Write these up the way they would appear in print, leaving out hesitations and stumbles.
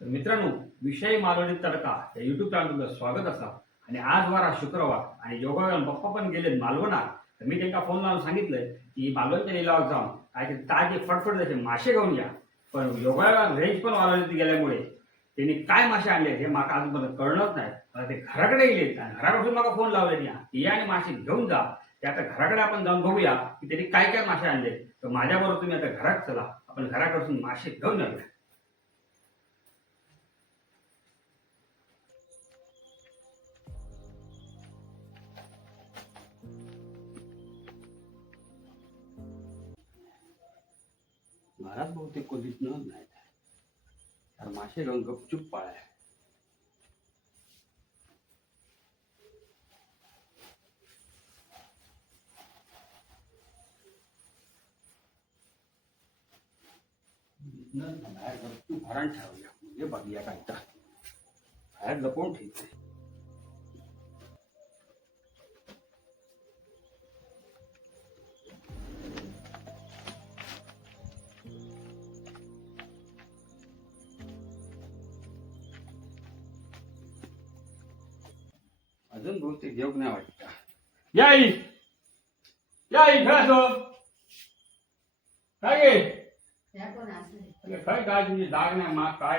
तर मित्रांनो, विषय मालवणी तडका या युट्यूब चॅनलला स्वागत असा. आणि आज वार शुक्रवार आणि योगायोगान पप्पा पण गेले मालवणात. तर मी त्यांना फोन लावून सांगितलंय की मालवणच्या लिलावात जाऊन काय ते ताजे फडफड त्याचे मासे घेऊन या. पण योगायोगान रेंज पण वाढवली गेल्यामुळे त्यांनी काय मासे आणले हे मला अजूनपर्यंत कळलंच नाही. आता ते घराकडे गेले आणि घरापासून मला फोन लावले नाही या आणि मासे घेऊन जा. ते आता घराकडे आपण जाऊन बघूया की त्यांनी काय काय मासे आणले. तर माझ्याबरोबर तुम्ही आता घरात चला, आपण घराकडून मासे घेऊन जाऊया. घरात बहुतेक कोणीच नाही, तर मासे घेऊन गपचूप पाळाय. बाहेर गपचूप घरात ठेवूया म्हणजे बघूया काय तर बाहेर लपवून ठेवते. अजून बहुतेक घेऊन नाही वाटत. या आई, या आई, काय काय काय तुझी दाग नाही मा काय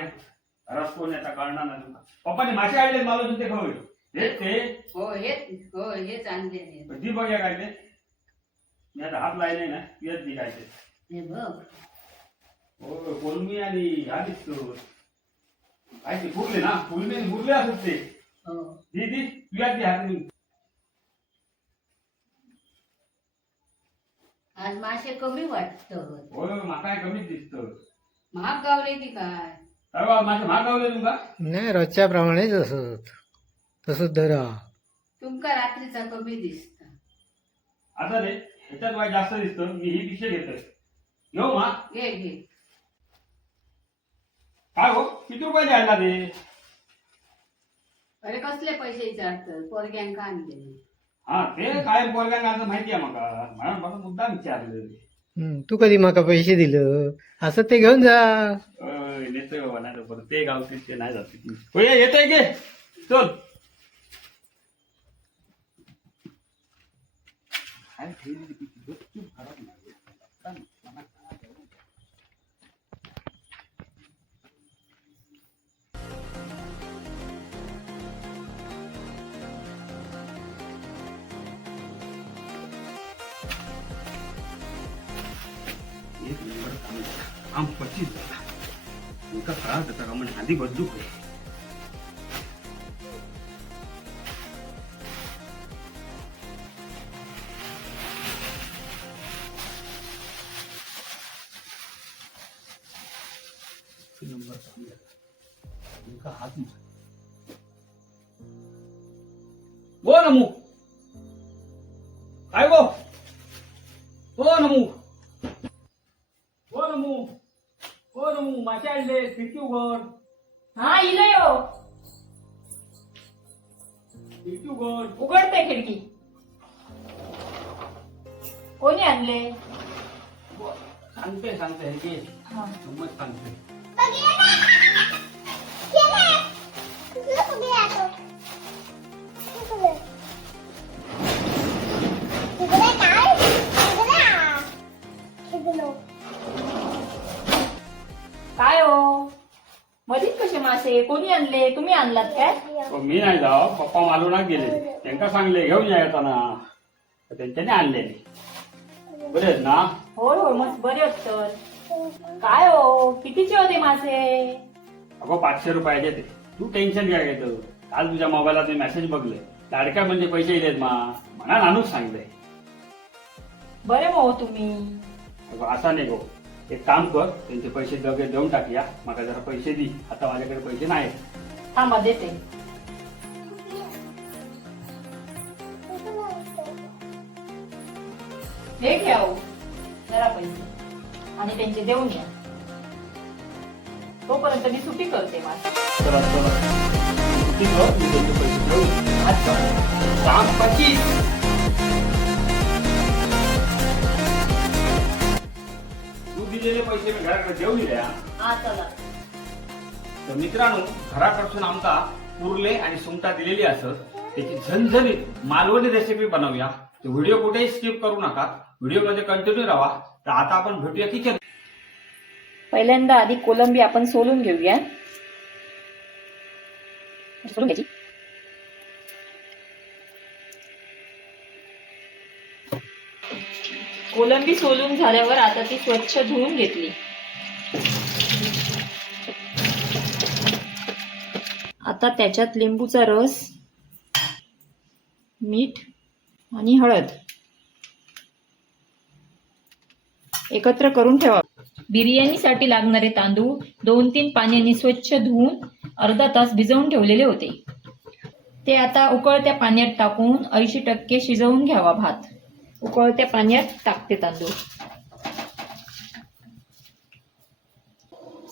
घरात कोण आता कळणार नाही तुला. पप्पाने मासे आणले मला तुझे खाऊ हेच ते हेच आणले ती बघूया काय ते. मी आता हात लायले ना येत ती काय ते. हे बघ हो कोलमी आणि ह्या दिसतो काय ते फुगले ना फुलले मुरले असत ते. हो दीदी तू या ती हात आज मासे कमी वाटत हो माका कमीच दिसतं. महाग गावले की काय अरे माझे महाग गावले तुमका नाही रोजच्या प्रमाणेच असत तसंच धरा. तुमका रात्रीचा कमी दिसत आता रे ह्याच्यात वाईट जास्त दिसतं. मी ही पिशे घेतोय घेऊ मा. घे घे काय हो किती रुपये द्यायला ते. अरे कसले पैसे विचारत पोरग्यांका आणले हा ते काय पोरग्या घालणं माहिती आहे मका म्हणून मला मुद्दा विचारलं. तू कधी माका पैसे दिलं असं ते घेऊन जा. नेतोय बाबा नाही तर ते गावते ते नाही जाते. हो येतोय गे चल. काय ठेवली ती पिशवी? गपचूप घरात नाही. एक नंबर काम 25 झाला. उनका त्रास देता का म्हणजे आधी बदलू होय. नंबर काम झाला. उनका हात मार. वो नमू काय गो हो नमू हो नमू हो नमू मासे आणले खिडकी उघड. हा इलयो खिडकी उघड. उघडते खिडकी. कोणी आणले? सांगते सांगते हे घे. हा. गंमत सांगते. काय हो मधीच कसे मासे कोणी आणले? तुम्ही आणलात काय? मी नाही जाव पप्पा मालवणात गेले त्यांना सांगले घेऊन या येताना तर त्यांच्याने आणले. बरे आहेत ना. होय होय मस्त बरे होत तर. काय हो कितीचे होते मासे? अगो 500 रुपयाचे ते. तू टेन्शन काय घेतो. काल तुझ्या मोबाईलात मी मेसेज बघले लाडक्या म्हणजे पैसे येतात मा म्हणा आणूच सांगले. बरे मग हो तुम्ही. अगो असा नाही गो. एक काम कर त्यांचे पैसे दगे देऊन टाकूया. मला जरा पैसे दे आता माझ्याकडे पैसे नाही. थांबा देते. हे घ्या हो जरा पैसे आणि त्यांचे देऊन या. तोपर्यंत मी सुट्टी करते मासे. चला चला किती कर मी त्यांचे पैसे देऊ. अच्छा काम 25. दिलेले पैसे मी घराकडे देऊन द्या. हा चला. तर मित्रांनो, घराकडसून आमका कुर्ले आणि सुंगटा दिलेली असत, त्याची झणझणीत मालवणी रेसिपी बनवूया. तर व्हिडिओ कुठेही स्किप करू नका, व्हिडिओ मध्ये कंटिन्यू राहा. तर आता आपण भेटूया किचन. पहिल्यांदा आधी कोलंबी आपण सोलून घेऊया. सोलून घ्यायची. कोलंबी सोलून झाल्यावर आता ती स्वच्छ धुवून घेतली. आता त्याच्यात लिंबूचा रस, मीठ आणि हळद एकत्र करून ठेवा. बिर्याणीसाठी लागणारे तांदूळ 2-3 पाण्याने स्वच्छ धुवून अर्धा तास भिजवून ठेवलेले होते. ते आता उकळत्या पाण्यात टाकून 80% शिजवून घ्यावा. भात उकळत्या पाण्यात टाकते तांदूळ.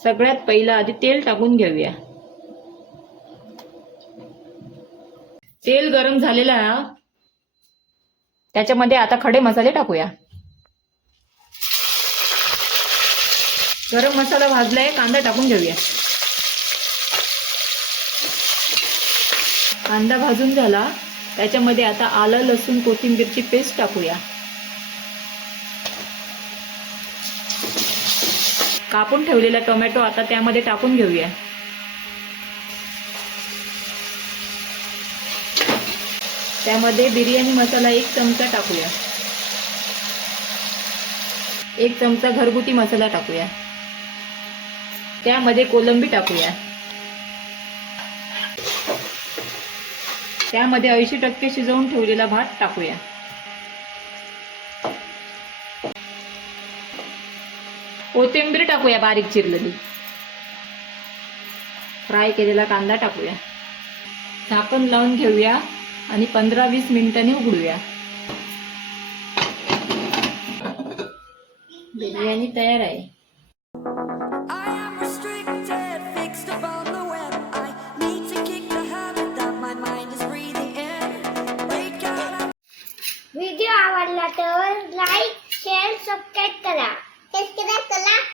सगळ्यात पहिला आधी तेल टाकून घेऊया. तेल गरम झालेलं आहे, त्याच्यामध्ये आता खडे मसाले टाकूया. गरम मसाला भाजलाय, कांदा टाकून घेऊया. कांदा भाजून झाला, त्याच्यामध्ये आता आलं लसूण कोथिंबीरची पेस्ट टाकूया. कापून ठेवलेला टोमॅटो आता त्यामध्ये टाकून घेऊया. त्यामध्ये बिर्याणी मसाला 1 चमचा टाकूया. 1 चमचा घरगुती मसाला टाकूया. त्यामध्ये कोलंबी टाकूया. त्यामध्ये 80% शिजवून ठेवलेला भात टाकूया. कोथिंबीर टाकूया बारीक चिरलेली. फ्राय केलेला कांदा टाकूया. झाकण लावून घेऊया आणि 15-20 मिनिटांनी उघडूया. बिर्याणी तयार आहे. I am restricted, fixed upon the web. I need to kick the habit that my mind is breathing in. Break out. Video आवडला तर लाईक